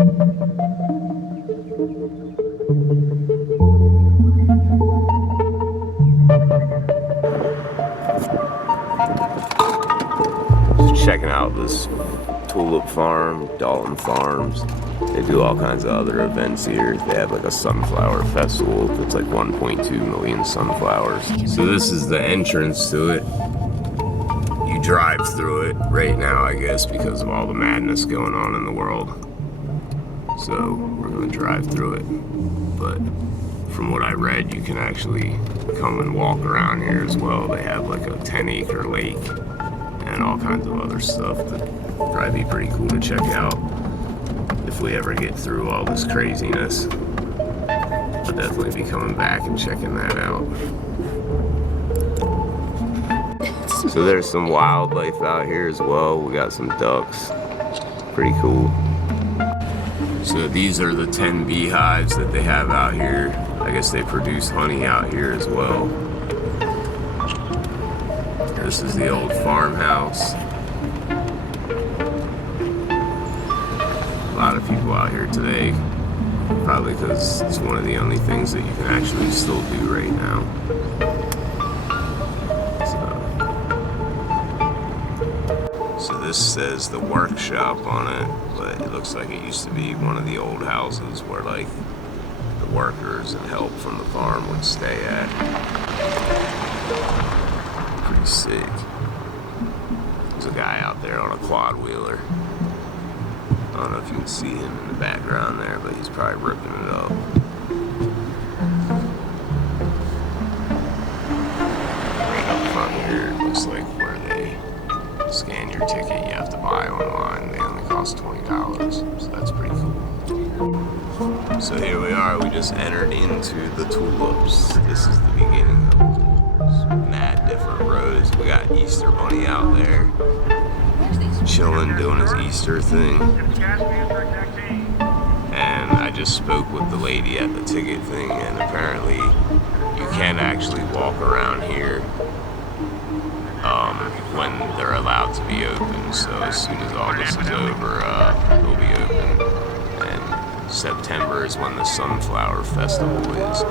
Checking out this Tulip farm, Dalton Farms. They do all kinds of other events here. They have like a sunflower festival that's like 1.2 million sunflowers. So this is the entrance to it. You drive through it right now, I guess, because of all the madness going on in the world. So we're gonna drive through it. But from what I read, you can actually come and walk around here as well. They have like a 10-acre lake and all kinds of other stuff that would probably be pretty cool to check out if we ever get through all this craziness. I'll definitely be coming back and checking that out. So there's some wildlife out here as well. We got some ducks. Pretty cool. So these are the 10 beehives that they have out here. I guess they produce honey out here as well. This is the old farmhouse. A lot of people out here today, probably because it's one of the only things that you can actually still do right now. So this says the workshop on it, but it looks like it used to be one of the old houses where like the workers and help from the farm would stay at. Pretty sick. There's a guy out there on a quad wheeler. I don't know if you can see him in the background there, but he's probably ripping it up. Right up front here, it looks like where they scan your ticket, you have to buy online. They only cost $20, so that's pretty cool. So here we are, we just entered into the tulips. This is the beginning of mad different rows. We got Easter Bunny out there, chilling, doing his Easter thing. And I just spoke with the lady at the ticket thing, and apparently you can actually walk around here when they're allowed to be open. So as soon as all this is over, they'll be open. And September is when the Sunflower Festival is.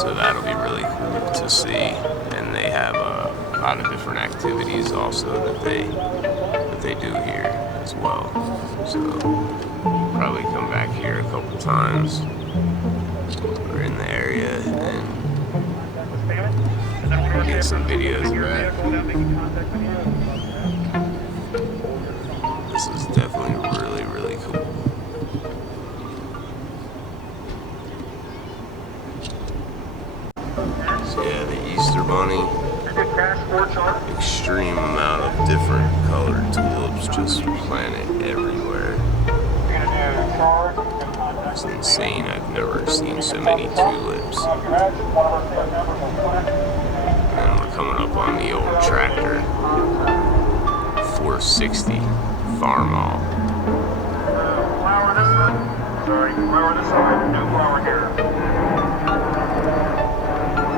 So that'll be really cool to see. And they have a lot of different activities also that they do here as well. So probably come back here a couple times. We're in the area and get some videos of that. This is definitely really, really cool. So yeah, the Easter Bunny. Extreme amount of different colored tulips just planted everywhere. It's insane. I've never seen so many tulips. And we're coming up on the old tractor. 460 Farm All. Flower this side. Sorry, flower this side. No flower here.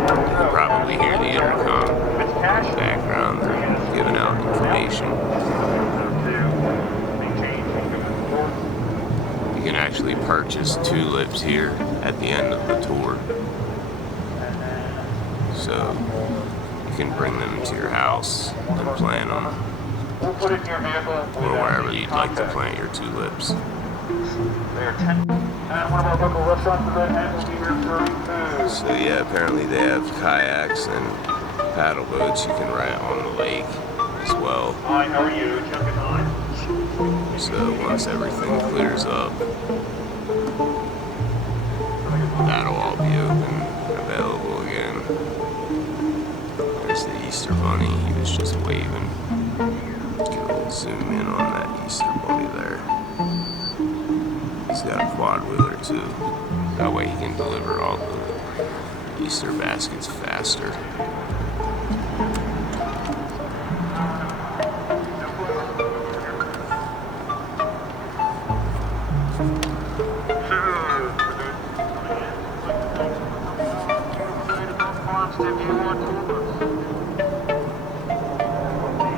You can probably hear the intercom in the background giving out information. You can actually purchase tulips here at the end of the tour. So you can bring them to your house and plant them. Or wherever you'd like to plant your tulips. So yeah, apparently they have kayaks and paddle boats you can ride on the lake as well. Hi, how are you? So once everything clears up, that'll all be open and available again. There's the Easter Bunny, he was just waving. We'll zoom in on that Easter Bunny there. He's got a quad wheeler too. That way he can deliver all the Easter baskets faster.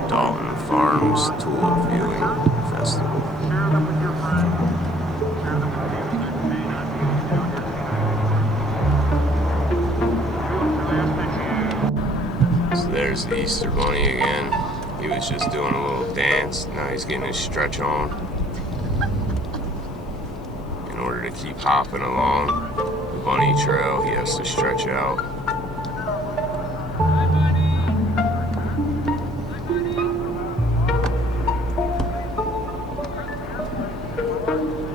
Dalton Farms Tulip Viewing Festival. There's the Easter Bunny again. He was just doing a little dance. Now he's getting his stretch on. In order to keep hopping along the bunny trail, he has to stretch out.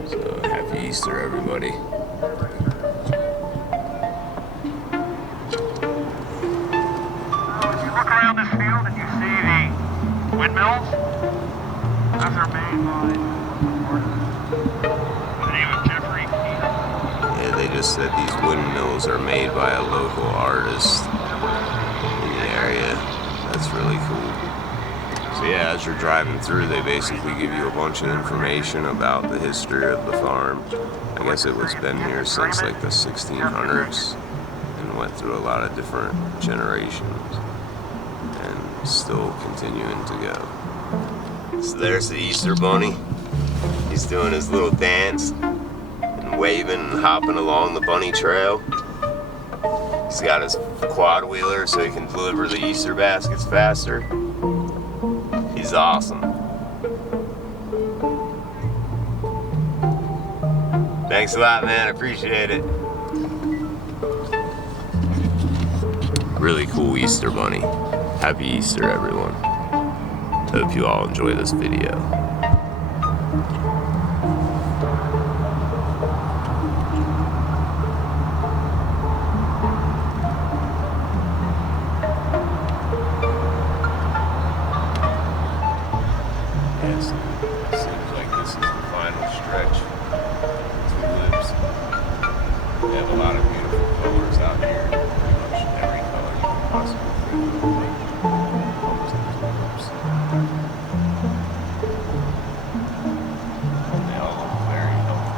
So happy Easter, everybody. Look around this field and you see the windmills. Those are made by the name of Jeffrey. Yeah, they just said these windmills are made by a local artist in the area. That's really cool. So yeah, as you're driving through, they basically give you a bunch of information about the history of the farm. I guess it was been here since like the 1600s and went through a lot of different generations. Still continuing to go. So there's the Easter Bunny. He's doing his little dance and waving and hopping along the bunny trail. He's got his quad wheeler so he can deliver the Easter baskets faster. He's awesome. Thanks a lot, man. I appreciate it. Really cool Easter Bunny. Happy Easter, everyone. Hope you all enjoy this video. Yes, it seems like this is the final stretch. Tulips. They have a lot of beautiful colors out here. Pretty much every color you can possibly think of. They all look very healthy.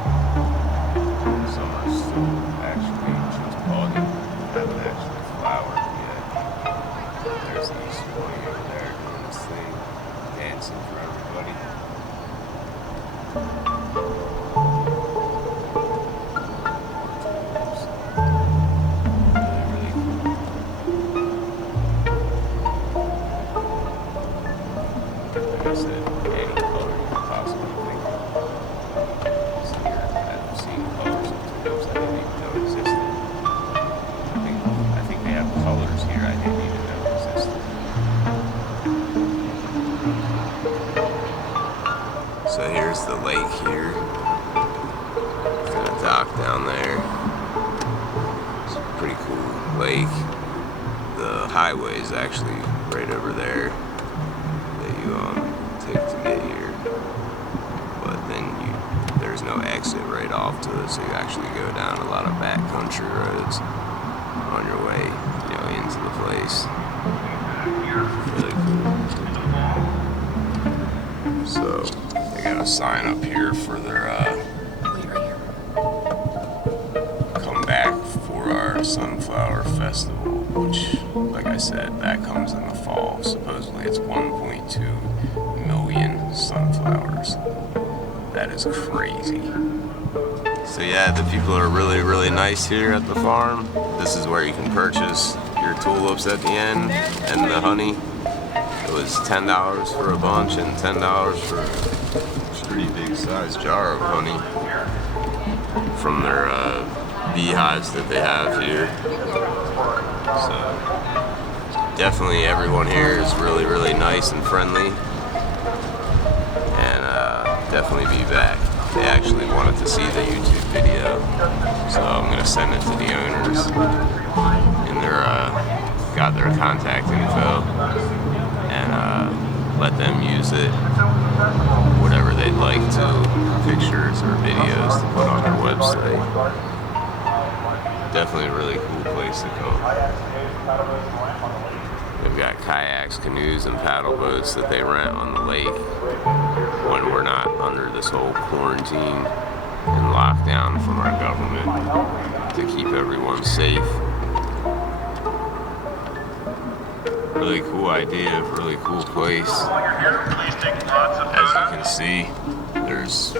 Some are still actually just budding, haven't actually flowered yet. There's the Easter Bunny over there doing his thing, dancing for everybody. Like I said, any color you could possibly think of is here. I've seen colors of tulips I didn't even know existed. I think they have colors here I didn't even know existed. So here's the lake here. It's got a dock down there. It's a pretty cool lake. The highway is actually right over there that you take to get here, but then there's no exit right off to it, so you actually go down a lot of backcountry roads on your way, into the place. Really cool. So they got a sign up here for their come back for our sunflower festival, which, like I said, that comes in the fall. Supposedly it's 1.2 million sunflowers. That is crazy. So yeah, the people are really, really nice here at the farm. This is where you can purchase your tulips at the end and the honey. It was $10 for a bunch and $10 for a pretty big sized jar of honey from their beehives that they have here. So definitely everyone here is really, really nice and friendly, and definitely be back. They actually wanted to see the YouTube video, so I'm gonna send it to the owners, and got their contact info, and let them use it, whatever they'd like to, pictures or videos to put on their website. Definitely a really cool place to come. They've got kayaks, canoes, and paddle boats that they rent on the lake when we're not under this whole quarantine and lockdown from our government to keep everyone safe. Really cool idea, really cool place. As you can see, there's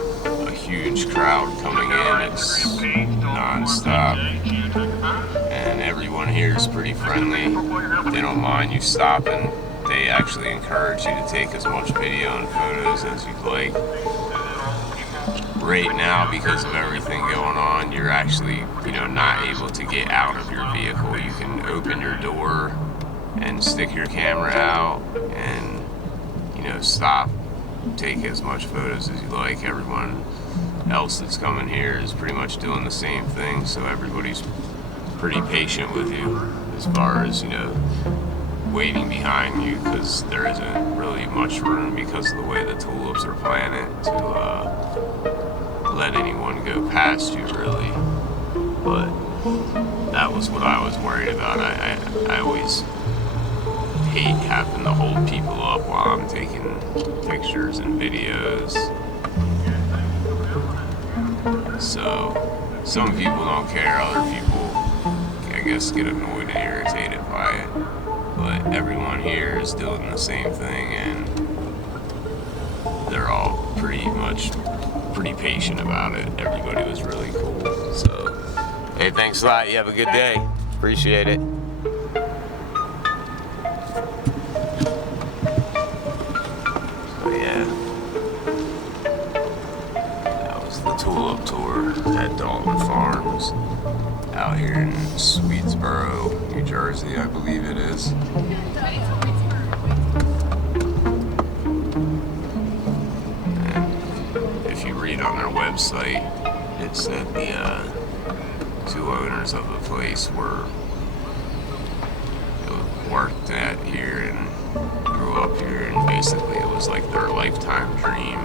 a huge crowd coming in. It's non-stop, and everyone here is pretty friendly. They don't mind you stopping. They actually encourage you to take as much video and photos as you'd like. Right now, because of everything going on, you're actually, not able to get out of your vehicle. You can open your door and stick your camera out and, stop, take as much photos as you like. Everyone else that's coming here is pretty much doing the same thing, so everybody's pretty patient with you as far as, waiting behind you, because there isn't really much room because of the way the tulips are planted to let anyone go past you, really. But that was what I was worried about. I always hate having to hold people up while I'm taking pictures and videos. So some people don't care, other people, I guess, get annoyed and irritated by it. But everyone here is doing the same thing, and they're all pretty patient about it. Everybody was really cool. So, hey, thanks a lot. You have a good day. Appreciate it. So, yeah. That was the tulip tour at Dalton Farms out here in Swedesboro, New Jersey, I believe it is. If you read on their website, it said the two owners of the place worked at here and grew up here, and basically it was like their lifetime dream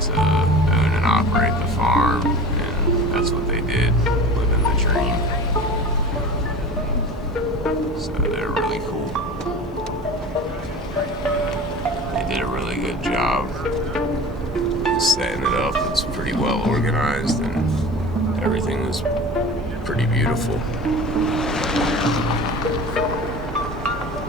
to own and operate the farm, and that's what they did, living the dream. So they're really cool. They did a really good job setting it up. It's pretty well organized, and everything was pretty beautiful.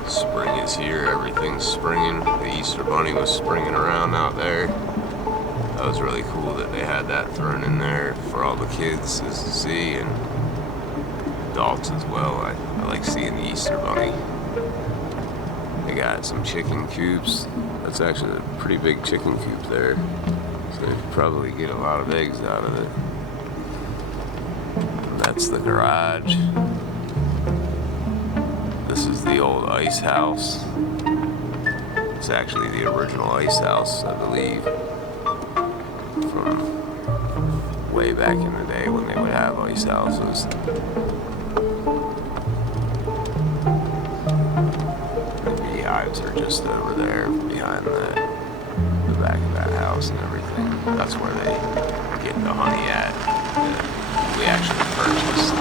Spring is here, everything's springing. The Easter Bunny was springing around out there. That was really cool that they had that thrown in there for all the kids to see, and adults as well. I like seeing the Easter Bunny. They got some chicken coops. That's actually a pretty big chicken coop there. So they probably get a lot of eggs out of it. And that's the garage. This is the old ice house. It's actually the original ice house, I believe, from way back in the day when they would have ice houses. The beehives are just over there behind the back of that house and everything. That's where they get the honey at. We actually purchased